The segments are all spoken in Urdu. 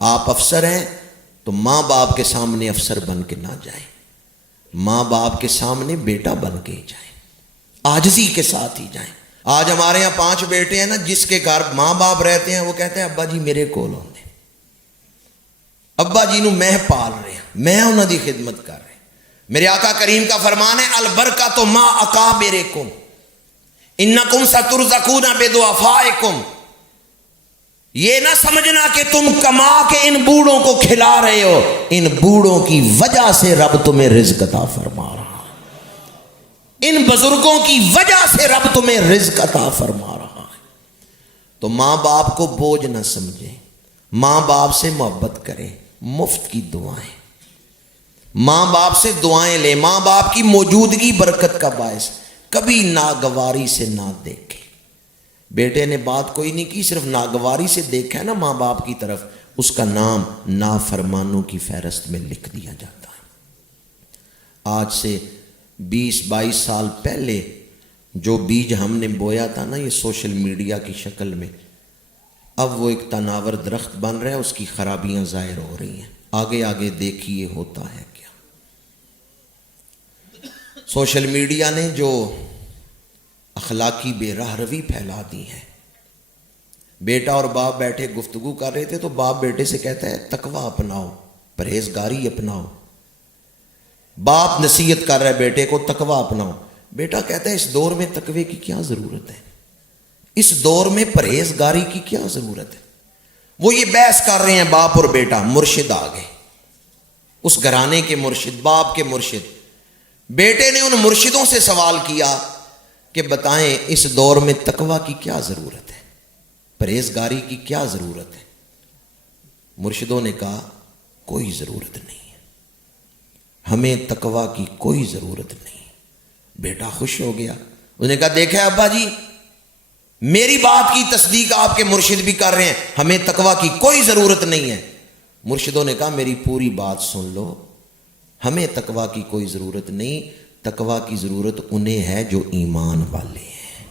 آپ افسر ہیں تو ماں باپ کے سامنے افسر بن کے نہ جائیں، ماں باپ کے سامنے بیٹا بن کے ہی جائیں، عاجزی کے ساتھ ہی جائیں۔ آج ہمارے یہاں 5 بیٹے ہیں نا، جس کے گھر ماں باپ رہتے ہیں وہ کہتے ہیں ابا جی میرے کول ہوندے، ابا جی نو میں پال رہے ہیں، میں انہاں دی خدمت کر رہے ہیں۔ میرے آقا کریم کا فرمان ہے البرکۃ ما اکابرکم انکم سترزقون بدعفائکم۔ یہ نہ سمجھنا کہ تم کما کے ان بوڑھوں کو کھلا رہے ہو، ان بوڑھوں کی وجہ سے رب تمہیں رزق عطا فرما رہا، ان بزرگوں کی وجہ سے رب تمہیں رزق عطا فرما رہا ہے۔ تو ماں باپ کو بوجھ نہ سمجھیں، ماں باپ سے محبت کریں، مفت کی دعائیں، ماں باپ سے دعائیں لیں، ماں باپ کی موجودگی برکت کا باعث، کبھی ناگواری سے نہ دیکھیں۔ بیٹے نے بات کوئی نہیں کی، صرف ناگواری سے دیکھا ہے نا ماں باپ کی طرف، اس کا نام نافرمانوں کی فہرست میں لکھ دیا جاتا ہے۔ آج سے 20-22 سال پہلے جو بیج ہم نے بویا تھا نا یہ سوشل میڈیا کی شکل میں، اب وہ ایک تناور درخت بن رہا ہے، اس کی خرابیاں ظاہر ہو رہی ہیں۔ آگے آگے دیکھیے ہوتا ہے کیا۔ سوشل میڈیا نے جو اخلاقی بے راہ روی پھیلا دی ہے، بیٹا اور باپ بیٹھے گفتگو کر رہے تھے تو باپ بیٹے سے کہتا ہے تقوی اپناؤ، پرہیزگاری اپناؤ۔ باپ نصیحت کر رہا ہے بیٹے کو تقوی اپناؤ، بیٹا کہتا ہے اس دور میں تقوی کی کیا ضرورت ہے، اس دور میں پرہیزگاری کی کیا ضرورت ہے۔ وہ یہ بحث کر رہے ہیں باپ اور بیٹا، مرشد آ گئے، اس گھرانے کے مرشد، باپ کے مرشد۔ بیٹے نے ان مرشدوں سے سوال کیا کہ بتائیں اس دور میں تقوی کی کیا ضرورت ہے، پرہیزگاری کی کیا ضرورت ہے۔ مرشدوں نے کہا کوئی ضرورت نہیں ہے، ہمیں تقوی کی کوئی ضرورت نہیں۔ بیٹا خوش ہو گیا، انہوں نے کہا دیکھا ابا جی میری بات کی تصدیق آپ کے مرشد بھی کر رہے ہیں، ہمیں تقوی کی کوئی ضرورت نہیں ہے۔ مرشدوں نے کہا میری پوری بات سن لو، ہمیں تقوی کی کوئی ضرورت نہیں، تقوی کی ضرورت انہیں ہے جو ایمان والے ہیں،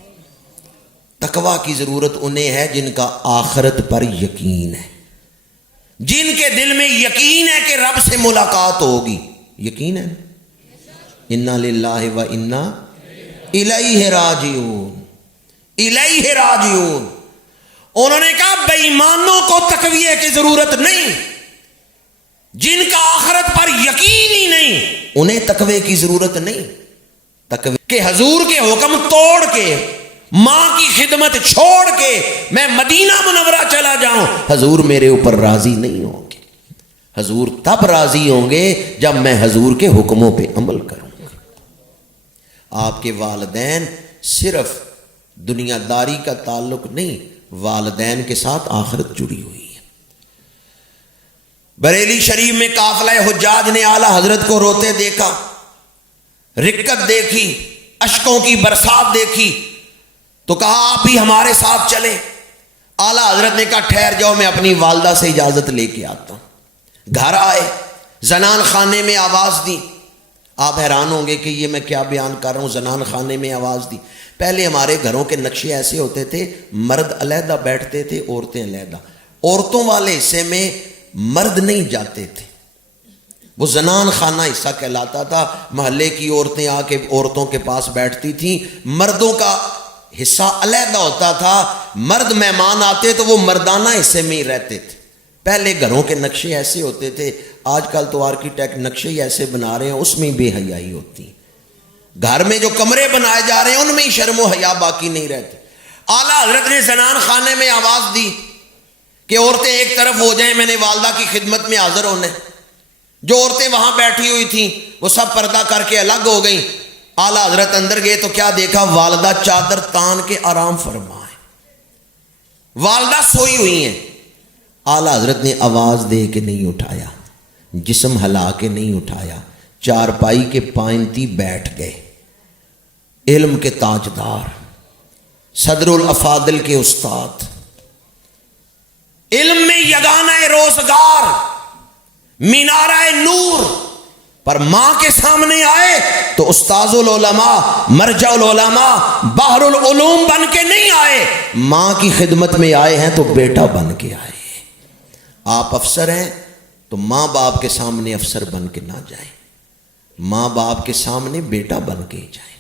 تقوی کی ضرورت انہیں ہے جن کا آخرت پر یقین ہے، جن کے دل میں یقین ہے کہ رب سے ملاقات ہوگی۔ یقین ہے انا للہ و انا الیہ راجعون، الیہ راجعون۔ انہوں نے کہا بے ایمانوں کو تقویہ کی ضرورت نہیں، جن کا آخرت پر یقین ہی نہیں انہیں تقوی کی ضرورت نہیں۔ تقوی کہ حضور کے حکم توڑ کے، ماں کی خدمت چھوڑ کے میں مدینہ منورہ چلا جاؤں، حضور میرے اوپر راضی نہیں ہوں گے۔ حضور تب راضی ہوں گے جب میں حضور کے حکموں پہ عمل کروں گا۔ آپ کے والدین صرف دنیا داری کا تعلق نہیں، والدین کے ساتھ آخرت جڑی ہوئی ہے۔ بریلی شریف میں قافلہ حجاج نے اعلیٰ حضرت کو روتے دیکھا، رکت دیکھی، اشکوں کی برسات دیکھی، تو کہا آپ بھی ہمارے ساتھ چلیں۔ اعلیٰ حضرت نے کہا ٹھہر جاؤ، میں اپنی والدہ سے اجازت لے کے آتا ہوں۔ گھر آئے، زنان خانے میں آواز دی۔ آپ حیران ہوں گے کہ یہ میں کیا بیان کر رہا ہوں، زنان خانے میں آواز دی۔ پہلے ہمارے گھروں کے نقشے ایسے ہوتے تھے، مرد علیحدہ بیٹھتے تھے، عورتیں علیحدہ، عورتوں والے حصے میں مرد نہیں جاتے تھے، وہ زنان خانہ حصہ کہلاتا تھا۔ محلے کی عورتیں آ کے عورتوں کے پاس بیٹھتی تھیں، مردوں کا حصہ علیحدہ ہوتا تھا، مرد مہمان آتے تو وہ مردانہ حصے میں ہی رہتے تھے۔ پہلے گھروں کے نقشے ایسے ہوتے تھے، آج کل تو آرکیٹیکٹ نقشے ہی ایسے بنا رہے ہیں، اس میں بے حیائی ہوتی ہے۔ گھر میں جو کمرے بنائے جا رہے ہیں ان میں ہی شرم و حیا باقی نہیں رہتے۔ اعلیٰ حضرت نے زنان خانے میں آواز دی کہ عورتیں ایک طرف ہو جائیں، میں نے والدہ کی خدمت میں حاضر ہونا ہے۔ جو عورتیں وہاں بیٹھی ہوئی تھیں وہ سب پردہ کر کے الگ ہو گئیں۔ اعلیٰ حضرت اندر گئے تو کیا دیکھا، والدہ چادر تان کے آرام فرما ہے، والدہ سوئی ہوئی ہیں۔ اعلیٰ حضرت نے آواز دے کے نہیں اٹھایا، جسم ہلا کے نہیں اٹھایا، چارپائی کے پائنتی بیٹھ گئے۔ علم کے تاجدار، صدر الافاضل کے استاد، علم میں یگانہ روزگار، مینارہ نور پر ماں کے سامنے آئے تو استاذ العلماء، مرجع العلماء، بحر العلوم بن کے نہیں آئے، ماں کی خدمت میں آئے ہیں تو بیٹا بن کے آئے۔ آپ افسر ہیں تو ماں باپ کے سامنے افسر بن کے نہ جائیں، ماں باپ کے سامنے بیٹا بن کے ہی جائیں۔